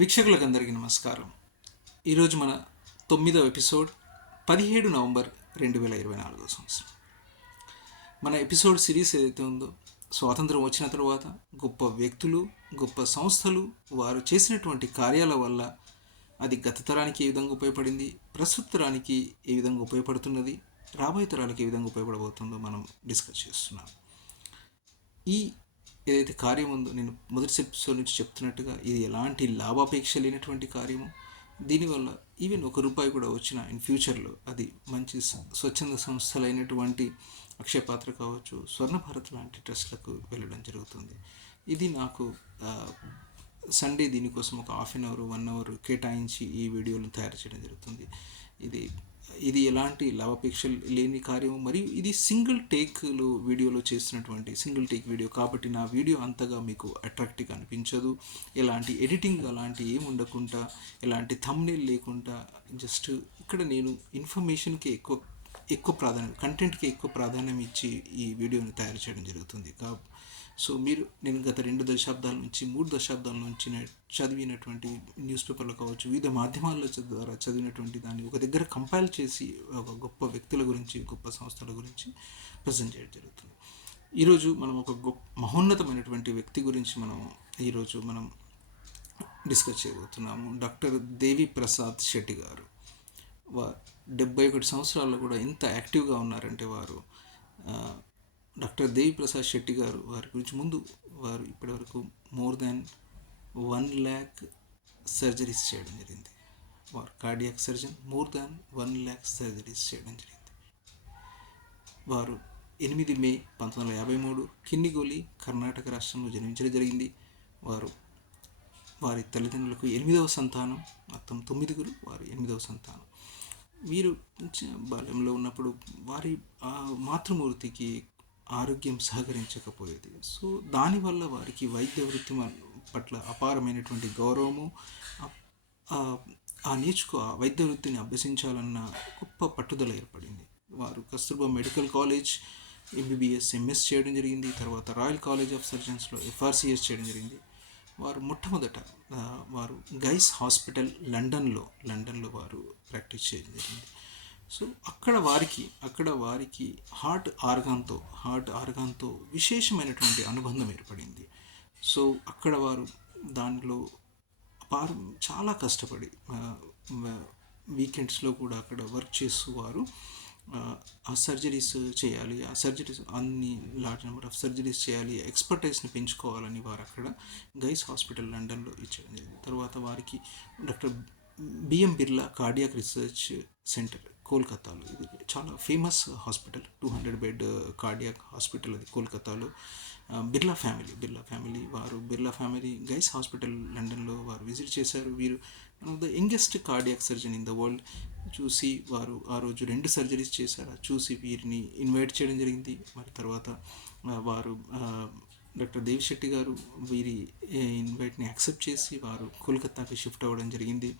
వీక్షకులకు అందరికీ నమస్కారం. ఈరోజు మన 9వ ఎపిసోడ్ 17 నవంబర్ 2024 సంవత్సరం. మన ఎపిసోడ్ సిరీస్ ఏదైతే ఉందో, స్వాతంత్రం వచ్చిన తర్వాత గొప్ప వ్యక్తులు, గొప్ప సంస్థలు వారు చేసినటువంటి కార్యాల వల్ల అది గత తరానికి ఏ విధంగా ఉపయోగపడింది, ప్రస్తుత తరానికి ఏ విధంగా ఉపయోగపడుతున్నది, రాబోయే తరాలకు ఏ విధంగా ఉపయోగపడబోతుందో మనం డిస్కస్ చేస్తున్నాం. ఈ ఏదైతే కార్యం ఉందో, నేను మొదటి ఎపిసోడ్ నుంచి చెప్తున్నట్టుగా ఇది ఎలాంటి లాభాపేక్ష లేనటువంటి కార్యము. దీనివల్ల ఈవెన్ ₹1 కూడా వచ్చిన ఇన్ ఫ్యూచర్లో అది మంచి స్వచ్ఛంద సంస్థలైనటువంటి అక్షయపాత్ర కావచ్చు, స్వర్ణ భారత్ లాంటి ట్రస్ట్లకు వెళ్ళడం జరుగుతుంది. ఇది నాకు సండే దీనికోసం ఒక ½ గంట 1 అవర్ కేటాయించి ఈ వీడియోలను తయారు చేయడం జరుగుతుంది. ఇది ఎలాంటి లాభాపేక్ష లేని కార్యం, మరియు ఇది సింగిల్ టేక్లో వీడియోలో చేస్తున్నటువంటి సింగిల్ టేక్ వీడియో కాబట్టి నా వీడియో అంతగా మీకు అట్రాక్టివ్గా అనిపించదు. ఎలాంటి ఎడిటింగ్ అలాంటి ఏమి ఉండకుండా, ఎలాంటి థంబ్నెయిల్ లేకుండా, జస్ట్ ఇక్కడ నేను ఇన్ఫర్మేషన్కి ఎక్కువ ప్రాధాన్యం, కంటెంట్కి ఎక్కువ ప్రాధాన్యం ఇచ్చి ఈ వీడియోని తయారు చేయడం జరుగుతుంది. సో నేను గత 2 దశాబ్దాల నుంచి 3 దశాబ్దాల నుంచి చదివినటువంటి న్యూస్ పేపర్లు కావచ్చు, వివిధ మాధ్యమాల ద్వారా చదివినటువంటి దాన్ని ఒక దగ్గర కంపైల్ చేసి ఒక గొప్ప వ్యక్తుల గురించి, గొప్ప సంస్థల గురించి ప్రజెంట్ చేయడం జరుగుతుంది. ఈరోజు మనం ఒక మహోన్నతమైనటువంటి వ్యక్తి గురించి ఈరోజు మనం డిస్కస్ చేయబోతున్నాము. డాక్టర్ దేవి ప్రసాద్ శెట్టి గారు. 71 సంవత్సరాల్లో కూడా ఎంత యాక్టివ్గా ఉన్నారంటే వారు, డాక్టర్ దేవి ప్రసాద్ శెట్టి గారు, వారి గురించి వారు ఇప్పటివరకు మోర్ దాన్ 1 lakh సర్జరీస్ చేయడం జరిగింది. వారు cardiac surgeon, more than 1 lakh surgeries చేయడం జరిగింది. వారు 8 మే 1953 కిన్నిగోలి, కర్ణాటక రాష్ట్రంలో జన్మించడం జరిగింది. వారి తల్లిదండ్రులకు 8వ సంతానం, మొత్తం 9గురు, వారు 8వ సంతానం. వీరు బాల్యంలో ఉన్నప్పుడు వారి మాతృమూర్తికి ఆరోగ్యం సహకరించకపోయేది. సో దానివల్ల వారికి వైద్య వృత్తి పట్ల అపారమైనటువంటి గౌరవము, వైద్య వృత్తిని అభ్యసించాలన్న గొప్ప పట్టుదల ఏర్పడింది. వారు Kasturba medical college MBBS MS చేయడం జరిగింది. తర్వాత రాయల్ కాలేజ్ ఆఫ్ సర్జన్స్లో FRCS చేయడం జరిగింది. వారు మొట్టమొదట గైస్ హాస్పిటల్ లండన్లో వారు ప్రాక్టీస్ చేయడం జరిగింది. సో అక్కడ వారికి హార్ట్ ఆర్గాన్తో విశేషమైనటువంటి అనుబంధం ఏర్పడింది. సో అక్కడ వారు దానిలో చాలా కష్టపడి వీకెండ్స్లో కూడా అక్కడ వర్క్ చేస్తూ వారు ఆ సర్జరీస్ చేయాలి, అన్ని లార్జ్ నెంబర్ ఆఫ్ సర్జరీస్ చేయాలి, ఎక్స్పర్టైజ్ని పెంచుకోవాలని వారు అక్కడ గైస్ హాస్పిటల్ లండన్లో ఇచ్చడం జరిగింది. తర్వాత వారికి doctor BM Birla cardiac research centre కోల్కతాలో, ఇది చాలా famous hospital, 200 bed cardiac hospital అది కోల్కతాలో. బిర్లా ఫ్యామిలీ గైస్ హాస్పిటల్ లండన్లో వారు విజిట్ చేశారు. వీరు one of the youngest cardiac surgeon in the world. చూసి వారు ఆ రోజు 2 సర్జరీస్ చేశారు. చూసి వీరిని ఇన్వైట్ చేయడం జరిగింది. మరి తర్వాత వారు డాక్టర్ దేవి శెట్టి గారు వీరి ఇన్వైట్ని యాక్సెప్ట్ చేసి వారు కోల్కతాకి షిఫ్ట్ అవ్వడం జరిగింది.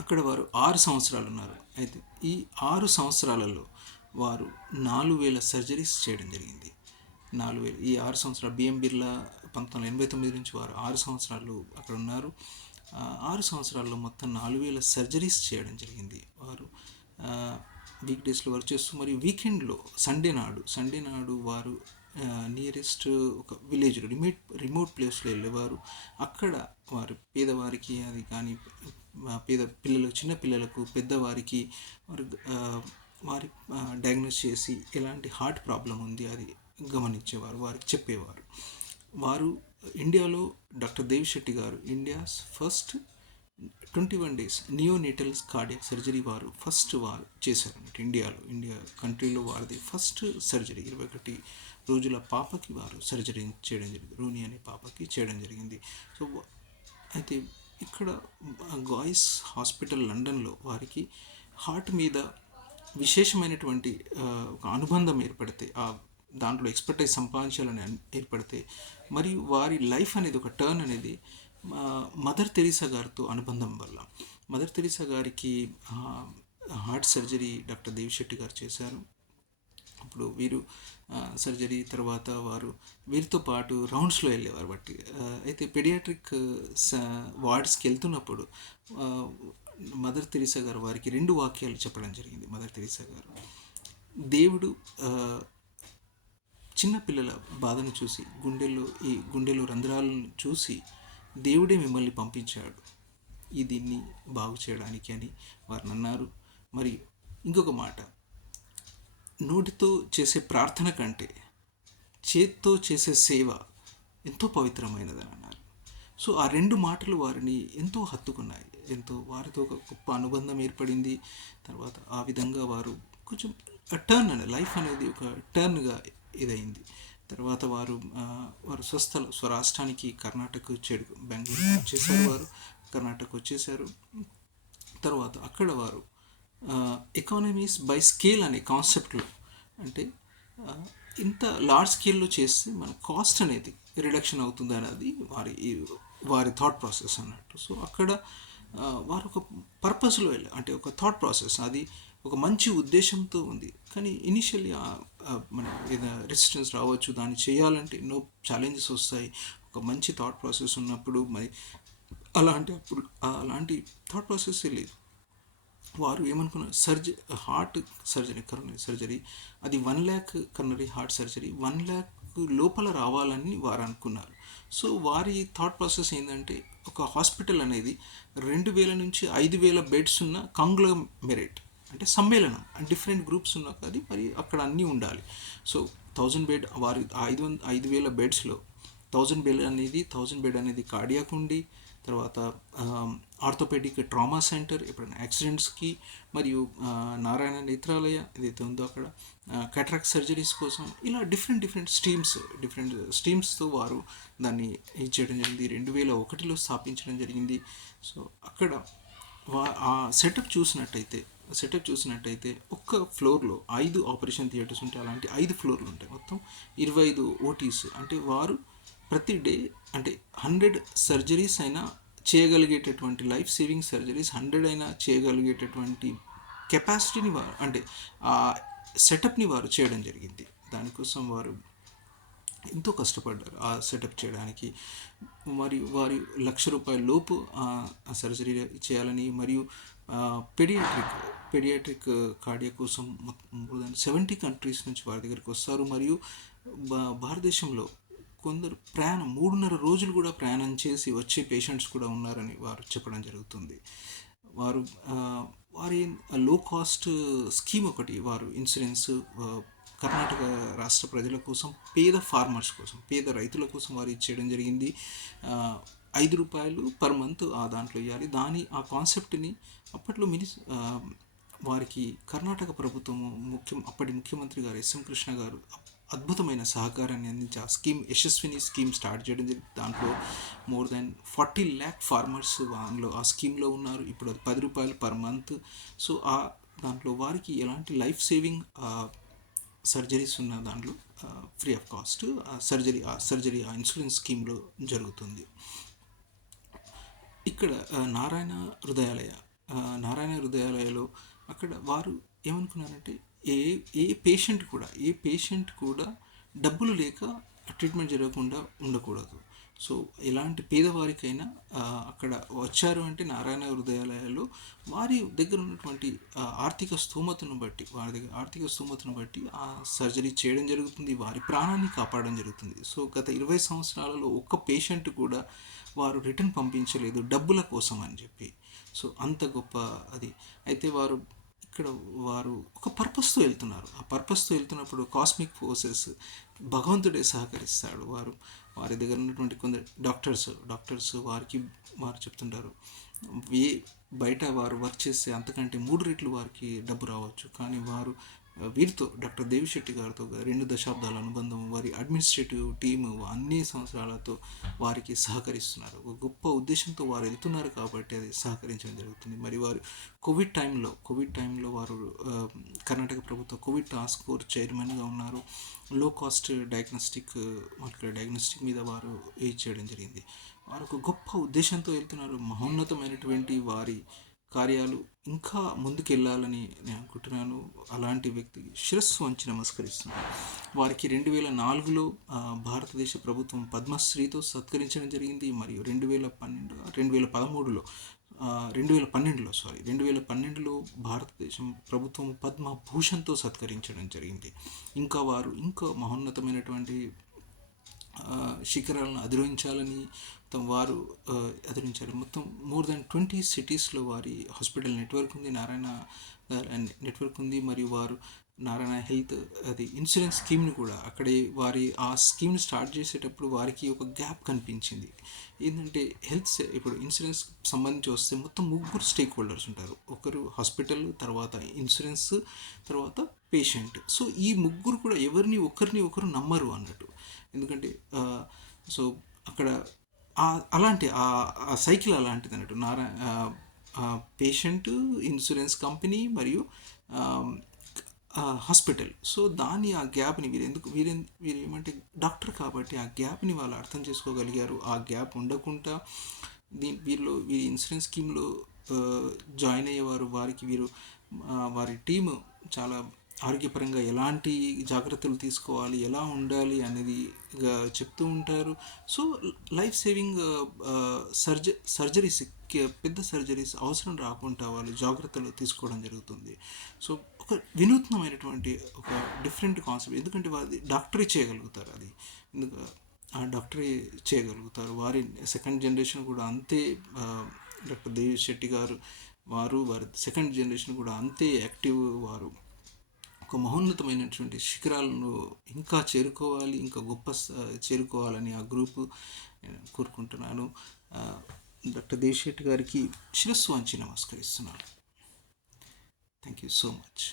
అక్కడ వారు 6 సంవత్సరాలు ఉన్నారు. అయితే ఈ 6 సంవత్సరాలలో వారు 4000 సర్జరీస్ చేయడం జరిగింది. 4000 ఈ 6 సంవత్సరాలు BM బిర్లా 1989 నుంచి వారు 6 సంవత్సరాలు అక్కడ ఉన్నారు. 6 సంవత్సరాల్లో మొత్తం 4000 సర్జరీస్ చేయడం జరిగింది. వారు వీక్ డేస్లో వర్క్ చేస్తూ, మరియు వీకెండ్లో సండే నాడు వారు నియరెస్ట్ ఒక విలేజ్లో రిమోట్ ప్లేస్లో వెళ్ళేవారు. అక్కడ వారు పేదవారికి అది కానీ చిన్న పిల్లలకు, పెద్దవారికి వారి డయాగ్నోస్ చేసి ఎలాంటి హార్ట్ ప్రాబ్లం ఉంది అది గమనించేవారు, వారికి చెప్పేవారు. వారు ఇండియాలో డాక్టర్ దేవి శెట్టి గారు India's first 21 days neonatal cardiac surgery వారు చేశారన్నట్టు. ఇండియా కంట్రీలో వారిది ఫస్ట్ సర్జరీ. 21 రోజుల పాపకి వారు సర్జరీ చేయడం జరిగింది, రూని అనే పాపకి చేయడం జరిగింది. సో అయితే ఇక్కడ గాయ్స్ హాస్పిటల్ లండన్లో వారికి హార్ట్ మీద విశేషమైనటువంటి ఒక అనుబంధం ఏర్పడితే, దాంట్లో ఎక్స్పర్టైజ్ సంపాదించాలని ఏర్పడితే, మరియు వారి లైఫ్ అనేది ఒక టర్న్ అనేది మదర్ తెరీసా గారితో అనుబంధం వల్ల, మదర్ తెరీసా గారికి హార్ట్ సర్జరీ డాక్టర్ దేవి శెట్టి గారు చేశారు. అప్పుడు వీరు సర్జరీ తర్వాత వారు వీరితో పాటు రౌండ్స్లో వెళ్ళేవారు. బట్టి అయితే పెడియాట్రిక్ వార్డ్స్కి వెళ్తున్నప్పుడు ఆ, మదర్ తెరీసా గారు వారికి 2 వాక్యాలు చెప్పడం జరిగింది. మదర్ తెరీసా గారు, దేవుడు ఆ, చిన్న పిల్లల బాధను చూసి గుండెలో రంధ్రాలను చూసి దేవుడే మిమ్మల్ని పంపించాడు దీన్ని బాగు చేయడానికి అని వారు అన్నారు. మరి ఇంకొక మాట, నోటితో చేసే ప్రార్థన కంటే చేత్తో చేసే సేవ ఎంతో పవిత్రమైనదని అన్నారు. సో ఆ 2 మాటలు వారిని ఎంతో హత్తుకున్నాయి. ఎంతో వారితో ఒక గొప్ప అనుబంధం ఏర్పడింది. తర్వాత ఆ విధంగా వారు కొంచెం టర్న్ అనేది లైఫ్ అనేది ఒక టర్న్గా ఇదైంది. తర్వాత వారు స్వరాష్ట్రానికి కర్ణాటక వచ్చాడు, బెంగళూరు వచ్చేసారు. వారు కర్ణాటక వచ్చేసారు. తర్వాత అక్కడ వారు ఎకానమీస్ బై స్కేల్ అనే కాన్సెప్ట్లో, అంటే ఆ, ఇంత లార్జ్ స్కేల్లో చేస్తే మన కాస్ట్ అనేది రిడక్షన్ అవుతుంది అనేది వారి థాట్ ప్రాసెస్ అన్నట్టు. సో అక్కడ వారు ఒక పర్పస్లో వెళ్ళారు, అంటే ఒక థాట్ ప్రాసెస్ అది ఒక మంచి ఉద్దేశంతో ఉంది. కానీ ఇనిషియల్లీ మన ఏదైనా రెసిస్టెన్స్ రావచ్చు, దాన్ని చేయాలంటే ఎన్నో ఛాలెంజెస్ వస్తాయి. ఒక మంచి థాట్ ప్రాసెస్ ఉన్నప్పుడు మరి అలాంటి థాట్ ప్రాసెస్ లేదు. వారు ఏమనుకున్నారు, హార్ట్ సర్జరీ, కరోనరీ సర్జరీ, అది 1 lakh coronary heart surgery 1 lakh లోపల రావాలని వారు అనుకున్నారు. సో వారి థాట్ ప్రాసెస్ ఏంటంటే, ఒక హాస్పిటల్ అనేది 2000 నుంచి 5000 బెడ్స్ ఉన్న కాంగ్లోమెరేట్, అంటే సమ్మేళనం, డిఫరెంట్ గ్రూప్స్ ఉన్న అది మరి అక్కడ అన్నీ ఉండాలి. సో 1000 బెడ్ వారి 5000 బెడ్స్లో 1000 బెడ్ అనేది కార్డియాక్ ఉండి, తర్వాత ఆర్థోపెడిక్ ట్రామా సెంటర్ ఎప్పుడైనా యాక్సిడెంట్స్కి, మరియు నారాయణ నేత్రాలయ ఏదైతే ఉందో అక్కడ క్యాట్రాక్ట్ సర్జరీస్ కోసం, ఇలా డిఫరెంట్ స్ట్రీమ్స్తో వారు దాన్ని చేయడం జరిగింది. 2001లో స్థాపించడం జరిగింది. సో అక్కడ ఆ సెటప్ చూసినట్టయితే ఒక్క ఫ్లోర్లో 5 ఆపరేషన్ థియేటర్స్ ఉంటాయి. అలాంటి 5 ఫ్లోర్లు ఉంటాయి. మొత్తం 25 ఓటీస్. అంటే వారు ప్రతి డే అంటే 100 సర్జరీస్ అయినా చేయగలిగేటటువంటి, లైఫ్ సేవింగ్ సర్జరీస్ 100 అయినా చేయగలిగేటటువంటి కెపాసిటీని వారు, అంటే ఆ సెటప్ని వారు చేయడం జరిగింది. దానికోసం వారు ఎంతో కష్టపడ్డారు ఆ సెటప్ చేయడానికి. మరియు వారి ₹1,00,000 లోపు ఆ సర్జరీ చేయాలని, మరియు పెడియాట్రిక్ కార్డియా కోసం మోర్ దాన్ 70 కంట్రీస్ నుంచి వారి దగ్గరికి వస్తారు. మరియు భారతదేశంలో కొందరు 3.5 రోజులు కూడా ప్రయాణం చేసి వచ్చే పేషెంట్స్ కూడా ఉన్నారని వారు చెప్పడం జరుగుతుంది. వారి లో కాస్ట్ స్కీమ్ ఒకటి, వారు ఇన్సూరెన్స్ కర్ణాటక రాష్ట్ర ప్రజల కోసం, పేద రైతుల కోసం వారు ఇచ్చేయడం జరిగింది. ₹5 పర్ మంత్ దాంట్లో ఇవ్వాలి. ఆ కాన్సెప్ట్ని అప్పట్లో వారికి కర్ణాటక ప్రభుత్వము అప్పటి ముఖ్యమంత్రి గారు ఎస్ఎం కృష్ణ గారు అద్భుతమైన సహకారాన్ని అందించి ఆ యశస్విని స్కీమ్ స్టార్ట్ చేయడం జరిగింది. దాంట్లో మోర్ దాన్ 40 lakh ఫార్మర్స్ ఆ స్కీమ్లో ఉన్నారు. ఇప్పుడు అది ₹10 పర్ మంత్. సో దాంట్లో వారికి ఎలాంటి లైఫ్ సేవింగ్ సర్జరీస్ ఉన్న దాంట్లో ఫ్రీ ఆఫ్ కాస్ట్ సర్జరీ ఆ ఇన్సూరెన్స్ స్కీమ్లో జరుగుతుంది. ఇక్కడ నారాయణ హృదయాలయలో అక్కడ వారు ఏమనుకున్నారంటే, ఏ పేషెంట్ కూడా డబ్బులు లేక ట్రీట్మెంట్ జరగకుండా ఉండకూడదు. సో ఎలాంటి పేదవారికైనా అక్కడ వచ్చారు అంటే నారాయణ హృదయాలయాల్లో వారి దగ్గర ఉన్నటువంటి ఆర్థిక స్థోమతను బట్టి ఆ సర్జరీ చేయడం జరుగుతుంది. వారి ప్రాణాన్ని కాపాడడం జరుగుతుంది. సో గత 20 సంవత్సరాలలో ఒక్క పేషెంట్ కూడా వారు రిటర్న్ పంపించలేదు డబ్బుల కోసం అని చెప్పి. సో అంత గొప్ప అది. అయితే వారు ఒక పర్పస్తో వెళ్తున్నారు. ఆ పర్పస్తో వెళ్తున్నప్పుడు కాస్మిక్ ఫోర్సెస్, భగవంతుడే సహకరిస్తాడు. వారి దగ్గర ఉన్నటువంటి కొందరు డాక్టర్స్ వారు చెప్తుంటారు, బయట వారు వర్క్ చేస్తే అంతకంటే 3 రెట్లు వారికి డబ్బు రావచ్చు. కానీ వీరితో డాక్టర్ దేవిశెట్టి గారితో 2 దశాబ్దాల అనుబంధం, వారి అడ్మినిస్ట్రేటివ్ టీము అన్ని సంవత్సరాలతో వారికి సహకరిస్తున్నారు. ఒక గొప్ప ఉద్దేశంతో వారు వెళ్తున్నారు కాబట్టి అది సహకరించడం జరుగుతుంది. మరి వారు కోవిడ్ టైంలో వారు కర్ణాటక ప్రభుత్వ కోవిడ్ టాస్క్ ఫోర్స్ చైర్మన్గా ఉన్నారు. లో కాస్ట్ డయాగ్నోస్టిక్ మీద వారు చేయడం జరిగింది. వారు ఒక గొప్ప ఉద్దేశంతో వెళ్తున్నారు. మహోన్నతమైనటువంటి వారి కార్యాలు ఇంకా ముందుకెళ్ళాలని నేను అనుకుంటున్నాను. అలాంటి వ్యక్తికి శిరస్సు వంచి నమస్కరిస్తున్నాను. వారికి 2004లో భారతదేశ ప్రభుత్వం పద్మశ్రీతో సత్కరించడం జరిగింది. మరియు 2012 2012లో భారతదేశం ప్రభుత్వం పద్మభూషణ్తో సత్కరించడం జరిగింది. ఇంకా వారు ఇంకా మహోన్నతమైనటువంటి శిఖరాలను అధిరోహించాలని వారు అధిరించారు. మొత్తం మోర్ దెన్ 20 సిటీస్లో వారి హాస్పిటల్ నెట్వర్క్ ఉంది, నారాయణ నెట్వర్క్ ఉంది. మరియు వారు నారాయణ హెల్త్ అది ఇన్సూరెన్స్ స్కీమ్ని కూడా అక్కడే వారి ఆ స్కీమ్ని స్టార్ట్ చేసేటప్పుడు వారికి ఒక గ్యాప్ కనిపించింది. ఏంటంటే ఇప్పుడు ఇన్సూరెన్స్ సంబంధించి వస్తే మొత్తం 3 స్టేక్ హోల్డర్స్ ఉంటారు. ఒకరు హాస్పిటల్, తర్వాత ఇన్సూరెన్స్, తర్వాత పేషెంట్. సో ఈ ముగ్గురు కూడా ఒకరిని ఒకరు నమ్మరు అన్నట్టు. ఎందుకంటే సో అక్కడ అలాంటి ఆ సైకిల్ అలాంటిది అన్నట్టు. పేషెంట్, ఇన్సూరెన్స్ కంపెనీ మరియు హాస్పిటల్. సో ఆ గ్యాప్ని వీరు ఏమంటే డాక్టర్ కాబట్టి ఆ గ్యాప్ని వాళ్ళు అర్థం చేసుకోగలిగారు. ఆ గ్యాప్ ఉండకుండా వీరి ఇన్సూరెన్స్ స్కీమ్లో జాయిన్ అయ్యేవారు వారి టీము చాలా ఆరోగ్యపరంగా ఎలాంటి జాగ్రత్తలు తీసుకోవాలి, ఎలా ఉండాలి అనేది చెప్తూ ఉంటారు. సో లైఫ్ సేవింగ్ సర్జరీస్, పెద్ద సర్జరీస్ అవసరం రాకుండా వాళ్ళు జాగ్రత్తలు తీసుకోవడం జరుగుతుంది. సో ఒక వినూత్నమైనటువంటి ఒక డిఫరెంట్ కాన్సెప్ట్. ఎందుకంటే వారి డాక్టరీ చేయగలుగుతారు. డాక్టరీ చేయగలుగుతారు. వారి సెకండ్ జనరేషన్ కూడా అంతే. డాక్టర్ దేవి శెట్టి గారు వారి సెకండ్ జనరేషన్ కూడా అంతే యాక్టివ్. వారు ఒక మహోన్నతమైనటువంటి శిఖరాలను ఇంకా చేరుకోవాలి, ఇంకా చేరుకోవాలని ఆ గ్రూపు కోరుకుంటున్నాను. డాక్టర్ దేవి శెట్టి గారికి శిరస్సు వంచి నమస్కరిస్తున్నాను. Thank you so much.